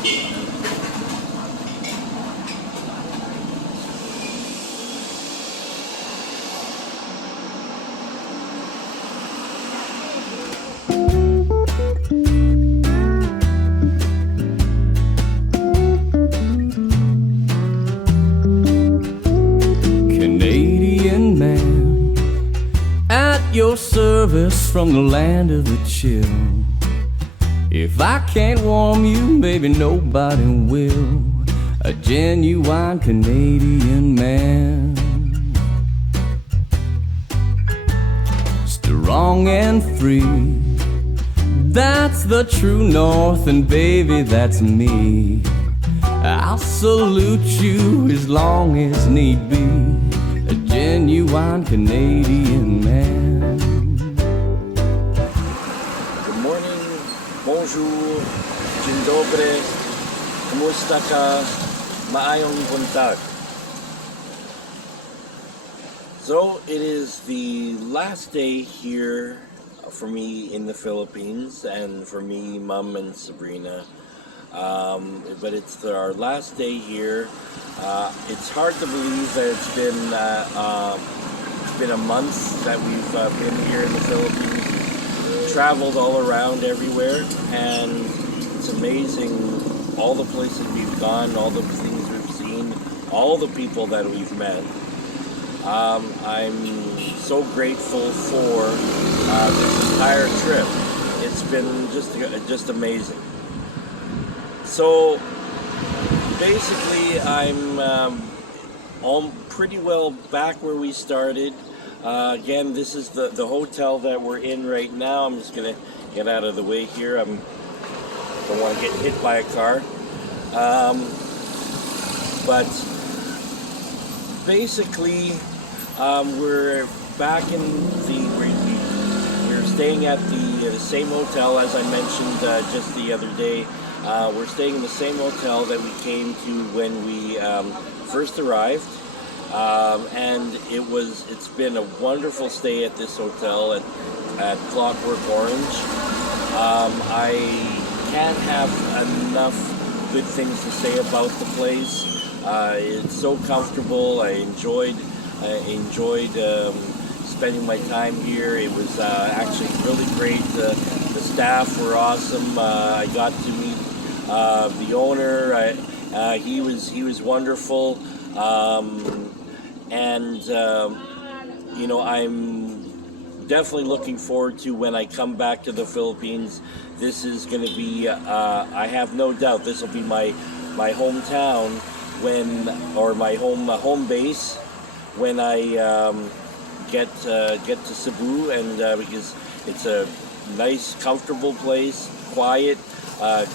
Canadian man, at your service from the land of the chill. If I can't warm you, baby, nobody will. A genuine Canadian man, strong and free. That's the true North, and baby, that's me. I'll salute you as long as need be. A genuine Canadian man. Good morning, bonjour, dzień dobry, kumusta ka, maayong buntag. So it is the last day here for me in the Philippines, and for me, Mom and Sabrina. But it's our last day here. It's hard to believe that it's been a month that we've been here in the Philippines. Traveled all around everywhere, and it's amazing all the places we've gone, all the things we've seen, all the people that we've met. I'm so grateful for this entire trip. It's been just amazing. So basically, I'm all pretty well back where we started. Again, this is the hotel that we're in right now. I'm just gonna get out of the way here. I don't want to get hit by a car. But basically, we're back in we're staying at the same hotel as I mentioned just the other day. We're staying in the same hotel that we came to when we first arrived, and it's been a wonderful stay at this hotel at Clockwork Orange. I can't have enough good things to say about the place. It's so comfortable. I enjoyed spending my time here. It was actually really great. The staff were awesome. I got to meet the owner. He was wonderful, and I'm definitely looking forward to when I come back to the Philippines. This is going to be, I have no doubt, this will be my hometown or my home base when I get to Cebu, and because it's a nice, comfortable place, quiet.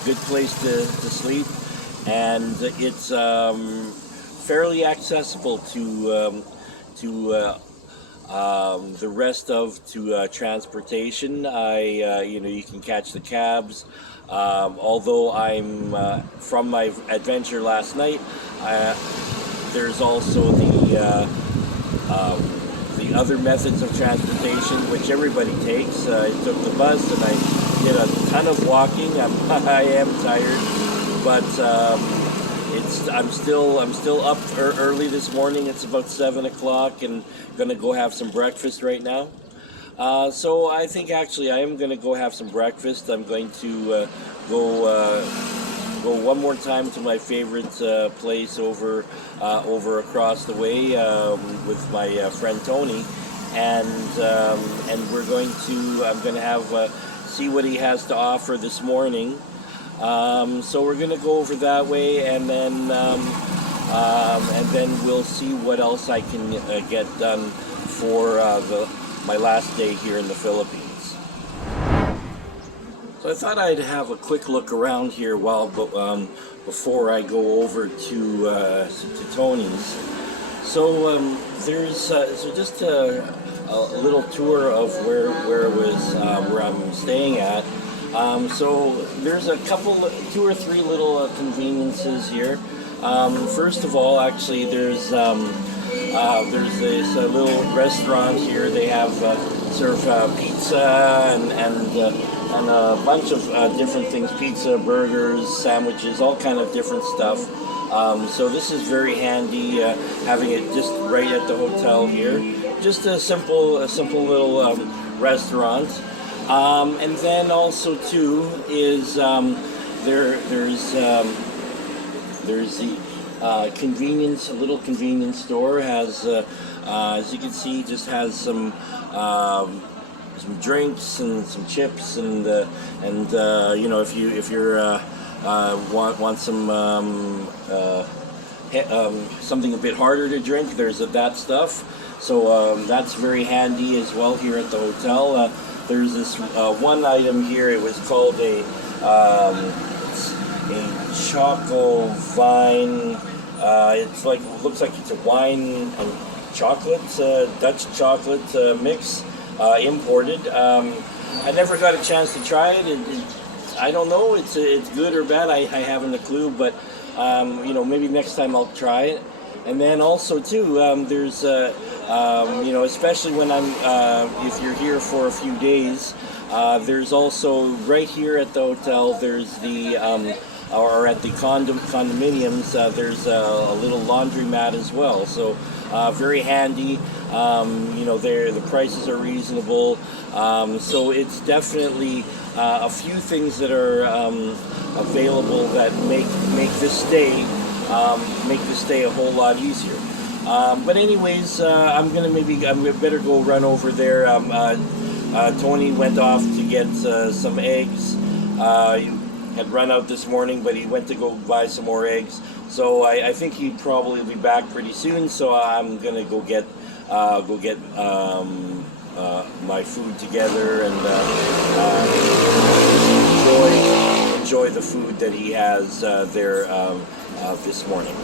Good place to sleep, and it's fairly accessible to the rest of transportation. You can catch the cabs. Although I'm from my adventure last night, there's also the other methods of transportation which everybody takes. I took the bus and I did a ton of walking. I am tired, but I'm still up early this morning. It's about 7 o'clock, and gonna go have some breakfast right now. So I think actually I am gonna go have some breakfast. I'm going to go one more time to my favorite place over across the way with my friend Tony, and I'm gonna have see what he has to offer this morning. So we're gonna go over that way, and then we'll see what else I can get done for my last day here in the Philippines. So I thought I'd have a quick look around here before I go over to Tony's. So there's just a little tour of where I'm staying at. So there's two or three little conveniences here. First of all, actually, there's this little restaurant here. They have serve pizza and and a bunch of different things: pizza, burgers, sandwiches, all kind of different stuff. So this is very handy, having it just right at the hotel here. Just a simple little restaurant. And then also too is there's the convenience, a little convenience store. Has as you can see, just has some drinks and some chips and you know, if you're want some something a bit harder to drink, there's that stuff. So that's very handy as well here at the hotel. There's this one item here. It was called a choco vine. It's like, looks like it's a wine and chocolate, Dutch chocolate mix, imported. I never got a chance to try it. I don't know. It's good or bad. I haven't a clue, but you know, maybe next time I'll try it. And then also too, there's you know, especially when if you're here for a few days, there's also right here at the hotel, there's the or at the condominiums, there's a little laundromat as well. So very handy. You know, the prices are reasonable. So it's definitely a few things that are available that make this stay a whole lot easier. But anyways, I better go run over there. Tony went off to get some eggs. He had run out this morning, but he went to go buy some more eggs. So I think he'd probably be back pretty soon. So I'm gonna go get my food together and enjoy the food that he has there this morning.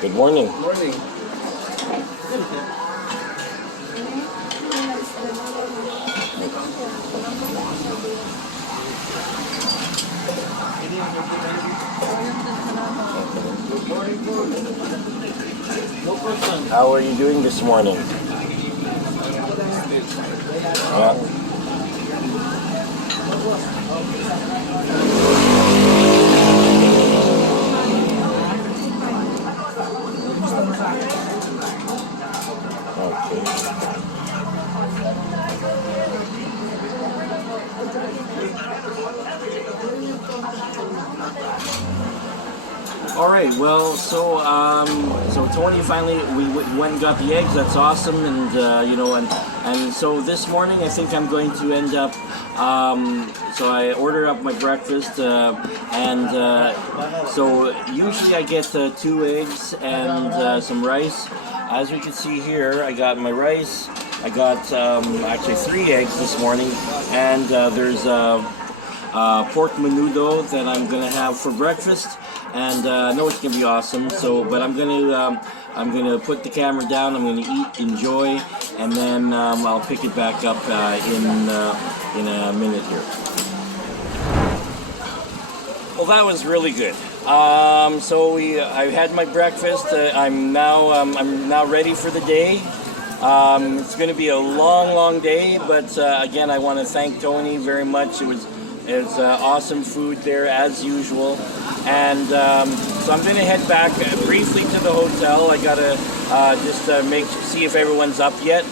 Good morning. Morning. How are you doing this morning? Yeah. All right. Well, so Tony finally we went and got the eggs. That's awesome, and you know, and so this morning I think I'm going to end up. So I ordered up my breakfast, and so usually I get 2 eggs and some rice. As we can see here, I got my rice. I got actually 3 eggs this morning, and there's pork menudo that I'm gonna have for breakfast, and I know it's gonna be awesome. So, but I'm gonna put the camera down. I'm gonna eat, enjoy, and then I'll pick it back up in a minute here. Well, that was really good. So I had my breakfast. I'm now ready for the day. It's going to be a long day, but again, I want to thank Tony very much. It was awesome food there as usual, and so I'm going to head back briefly to the hotel. I gotta just see if everyone's up yet.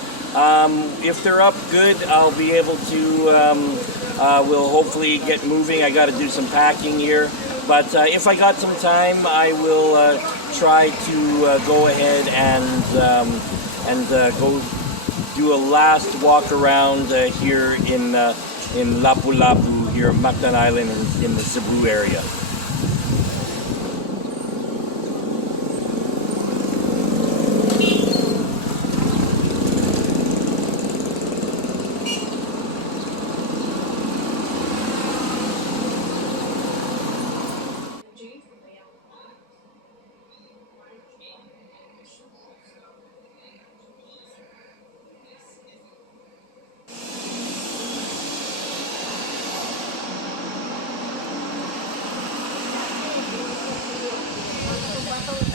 If they're up, good. I'll be able to. We'll hopefully get moving. I got to do some packing here, but if I got some time, I will try to go ahead and go do a last walk around here in Lapu-Lapu here in Mactan Island in the Cebu area.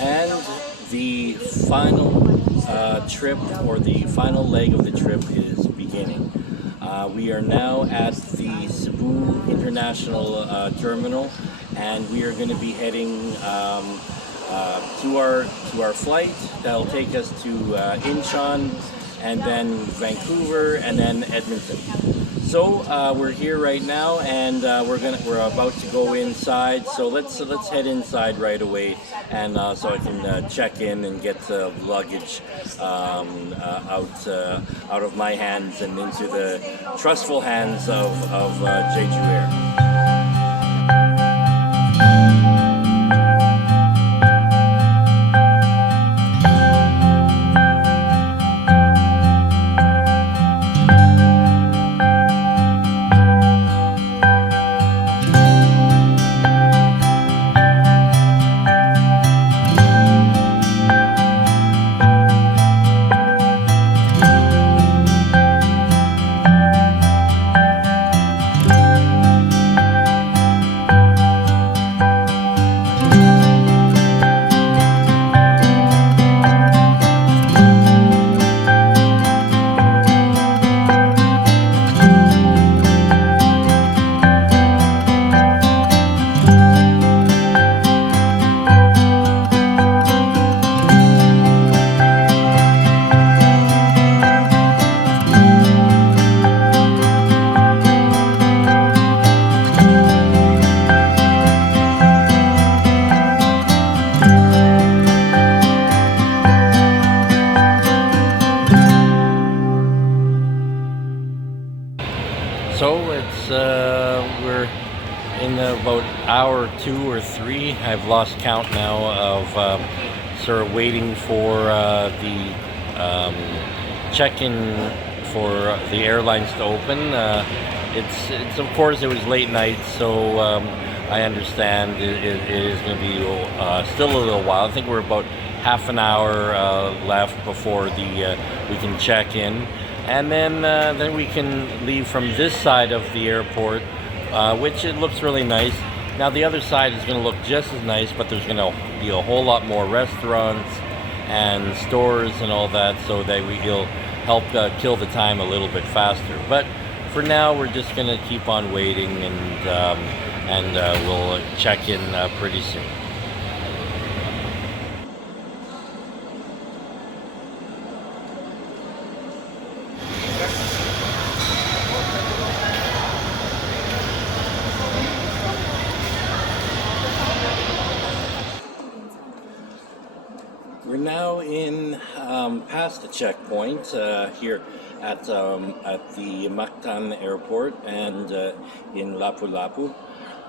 And the final trip, or the final leg of the trip, is beginning. We are now at the Cebu International Terminal, and we are going to be heading to our flight that'll take us to Incheon, and then Vancouver, and then Edmonton. So we're here right now, and we're about to go inside. So let's head inside right away, and so I can check in and get the luggage out of my hands and into the trustful hands of Jeju Air. So it's we're in about hour 2 or 3. I've lost count now of sort of waiting for the check-in for the airlines to open. It's of course it was late night, so I understand it is going to be still a little while. I think we're about half an hour left before we can check in. And then we can leave from this side of the airport, which it looks really nice. Now the other side is going to look just as nice, but there's going to be a whole lot more restaurants and stores and all that, so that we'll help kill the time a little bit faster. But for now, we're just going to keep on waiting, and we'll check in pretty soon. We're now in past the checkpoint here at the Mactan Airport and in Lapu-Lapu.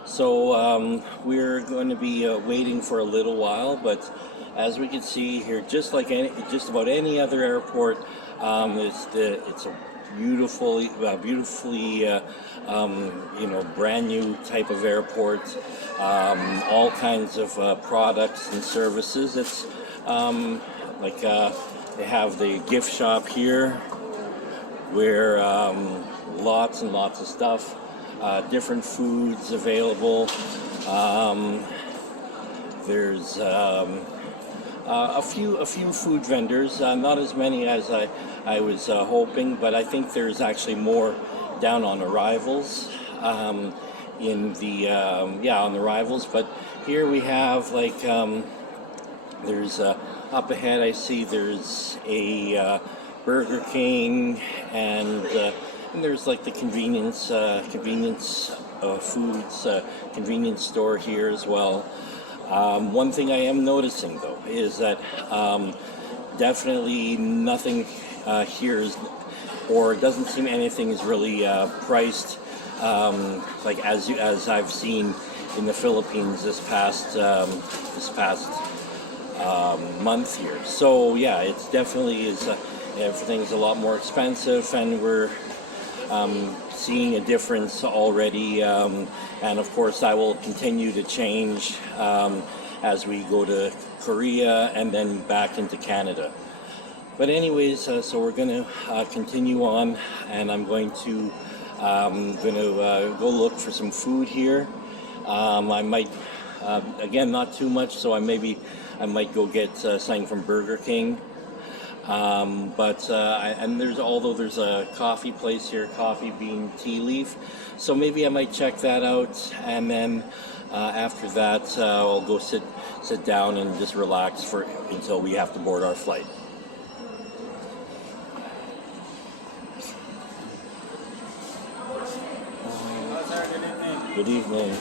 So we're going to be waiting for a little while, but as we can see here, just about any other airport, it's a beautifully brand new type of airport. All kinds of products and services. It's they have the gift shop here, where lots and lots of stuff, different foods available. There's a few food vendors, not as many as I was hoping, but I think there's actually more down on arrivals. In the on the arrivals, but here we have there's up ahead I see there's a Burger King, and there's like the convenience foods convenience store here as well. One thing I am noticing though is that definitely nothing here is, or it doesn't seem anything is really priced like as I've seen in the Philippines this past month here. So yeah, it's definitely is everything's a lot more expensive, and we're seeing a difference already. And of course, that will continue to change as we go to Korea and then back into Canada. But anyways, so we're going to continue on, and I'm going to go look for some food here. I might, again, not too much, so I might go get something from Burger King. And there's a coffee place here, Coffee Bean Tea Leaf. So maybe I might check that out, and then after that, I'll go sit down and just relax until we have to board our flight. Good evening.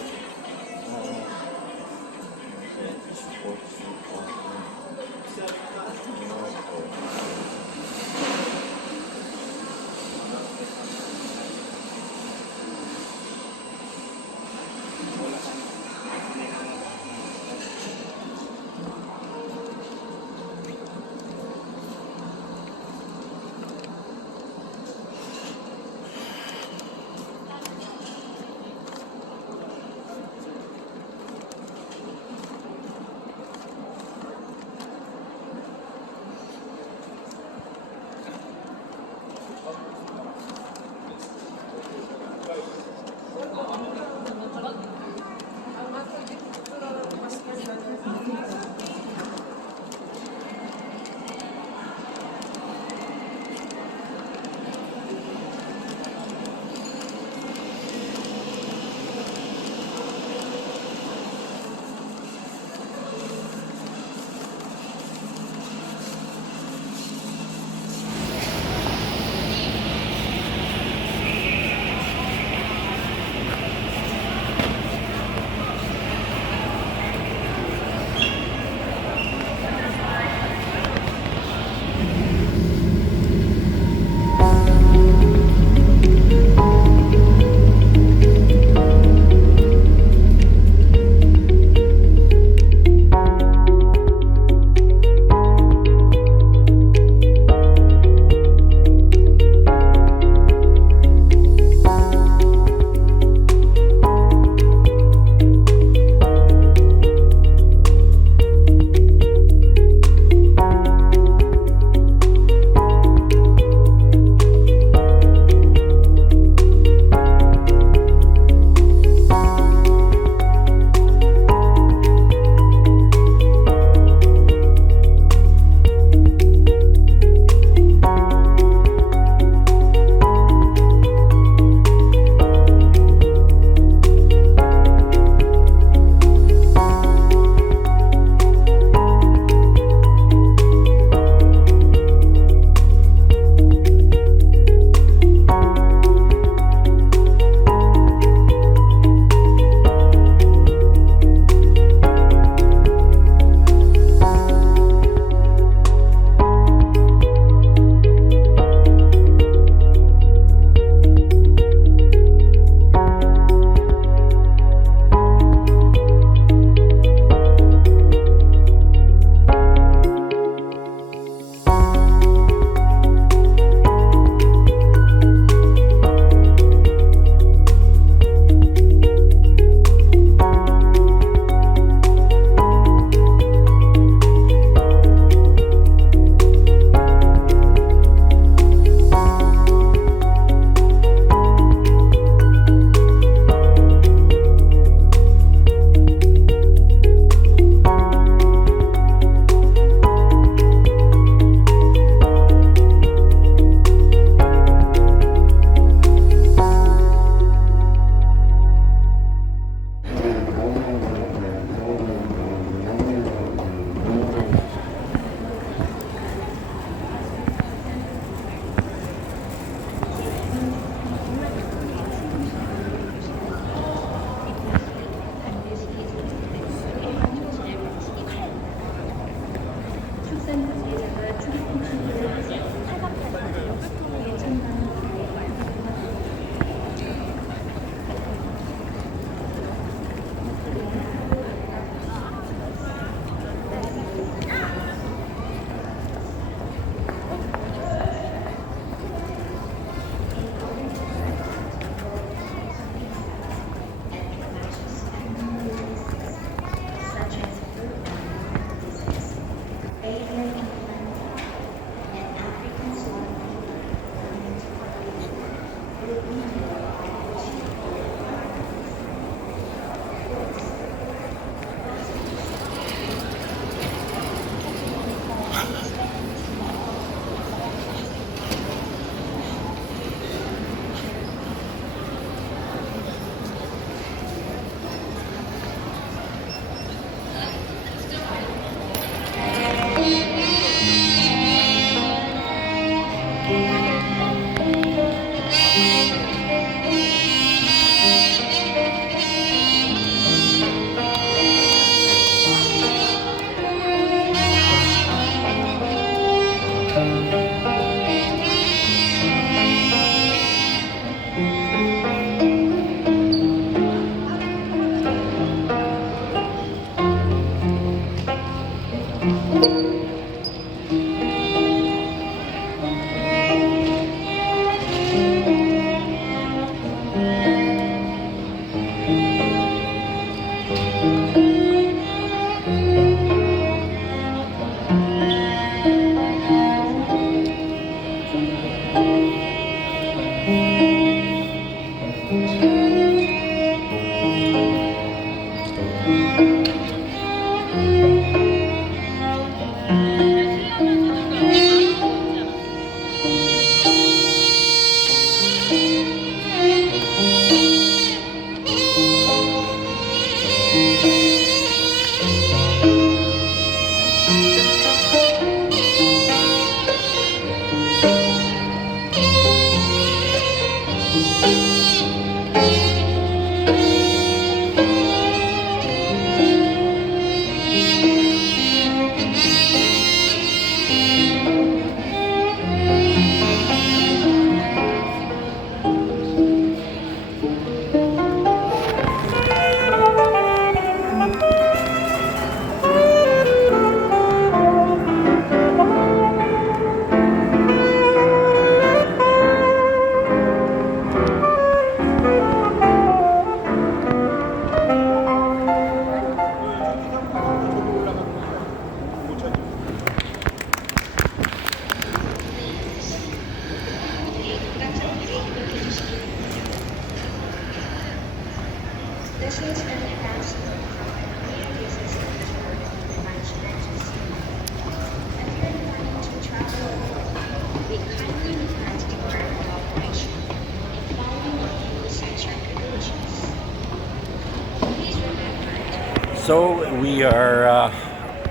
So we are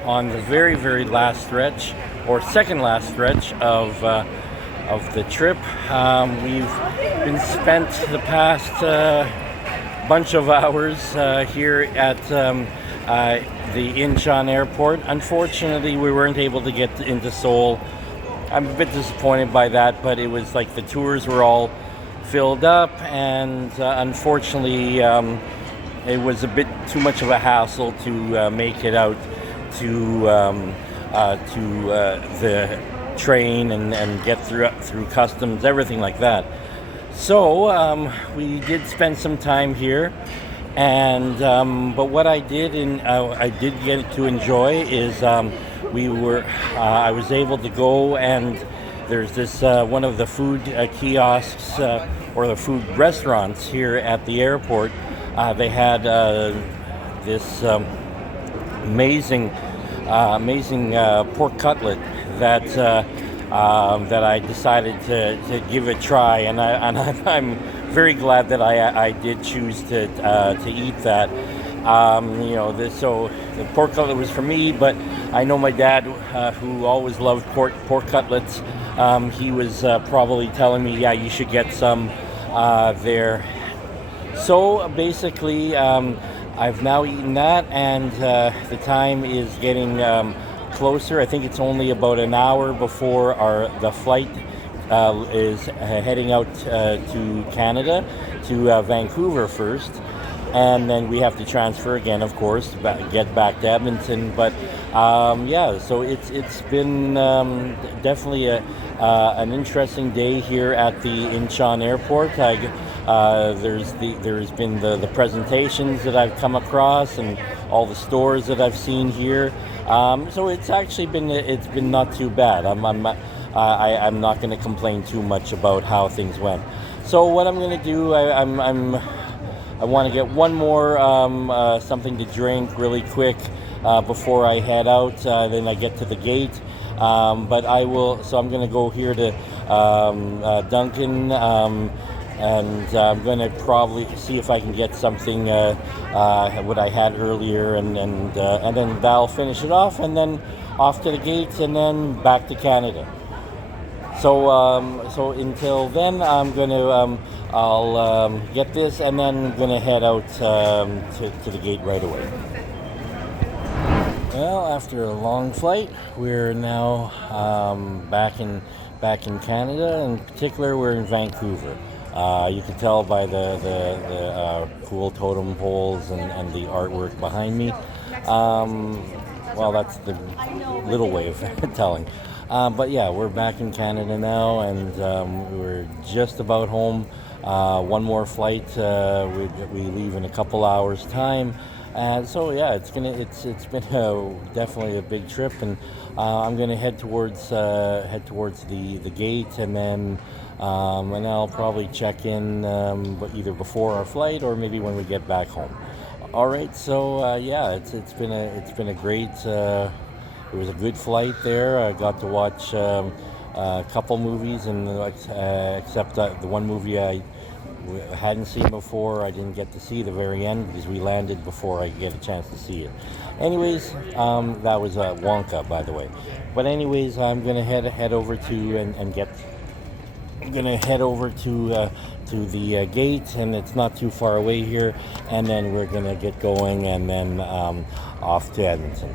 on the very, very last stretch, or second last stretch of the trip. We've been spent the past bunch of hours here at the Incheon Airport. Unfortunately, we weren't able to get into Seoul. I'm a bit disappointed by that, but it was like the tours were all filled up, and unfortunately, it was a bit too much of a hassle to make it out to the train and get through customs, everything like that. So we did spend some time here, and but what I did I did get to enjoy is I was able to go, and there's this one of the food kiosks or the food restaurants here at the airport. They had this amazing pork cutlet that I decided to give a try, and I'm very glad that I did choose to eat that. So the pork cutlet was for me, but I know my dad, who always loved pork cutlets, he was probably telling me, yeah, you should get some there. So basically, I've now eaten that, and the time is getting closer. I think it's only about an hour before the flight is heading out to Canada, to Vancouver first, and then we have to transfer again, of course, get back to Edmonton. But so it's been definitely an interesting day here at the Incheon Airport. There's been the presentations that I've come across, and all the stores that I've seen here. So it's actually been not too bad. I'm not going to complain too much about how things went. So what I'm going to do, I want to get one more something to drink really quick before I head out. Then I get to the gate. But I will. So I'm going to go here to Dunkin'. And I'm going to probably see if I can get something what I had earlier, and then that'll finish it off, and then off to the gates, and then back to Canada. So until then, I'm going to I'll get this, and then I'm going to head out to the gate right away. Well, after a long flight, we're now back in Canada. In particular, we're in Vancouver. You can tell by the cool totem poles and the artwork behind me. Well, that's the little way of telling. But yeah, we're back in Canada now, and we're just about home. One more flight. We leave in a couple hours' time. And so yeah, it's been definitely a big trip, and I'm gonna head towards the gate, and then and I'll probably check in either before our flight or maybe when we get back home. All right, so yeah, it's been a great. It was a good flight there. I got to watch a couple movies, and except the one movie I hadn't seen before, I didn't get to see the very end because we landed before I get a chance to see it. Anyways, that was Wonka, by the way. But anyways, I'm gonna head over to and get. I'm gonna head over to the gate, and it's not too far away here. And then we're gonna get going, and then off to Edmonton.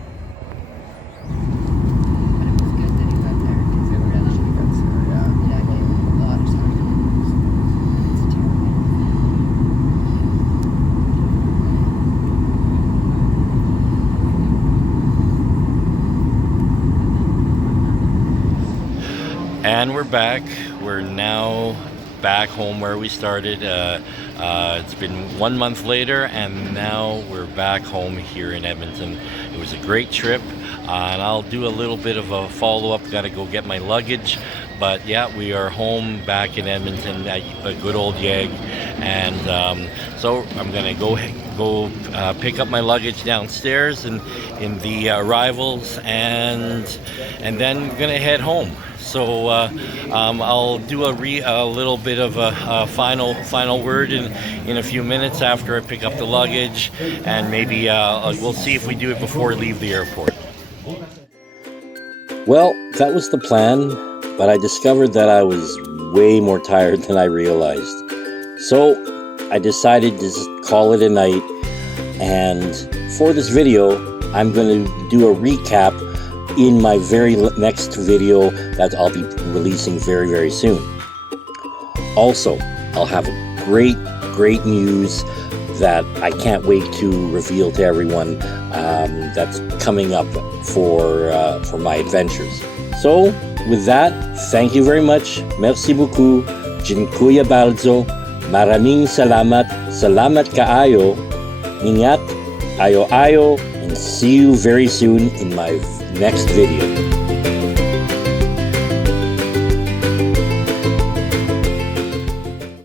And we're back. We're now back home where we started. It's been 1 month later, and now we're back home here in Edmonton. It was a great trip, and I'll do a little bit of a follow-up. Got to go get my luggage, But yeah, we are home back in Edmonton at a good old Yeg, and so I'm gonna go pick up my luggage downstairs and in the arrivals, and then we're gonna head home. So I'll do a little bit of a final word in a few minutes after I pick up the luggage, and maybe we'll see if we do it before we leave the airport. Well, that was the plan, but I discovered that I was way more tired than I realized. So I decided to just call it a night, and for this video, I'm going to do a recap in my very next video that I'll be releasing very, very soon. Also, I'll have great news that I can't wait to reveal to everyone that's coming up for my adventures. So, with that, thank you very much. Merci beaucoup. Dziękuję bardzo. Maraming salamat. Salamat kaayo. Ingat. Ayo ayo. And see you very soon in my next video.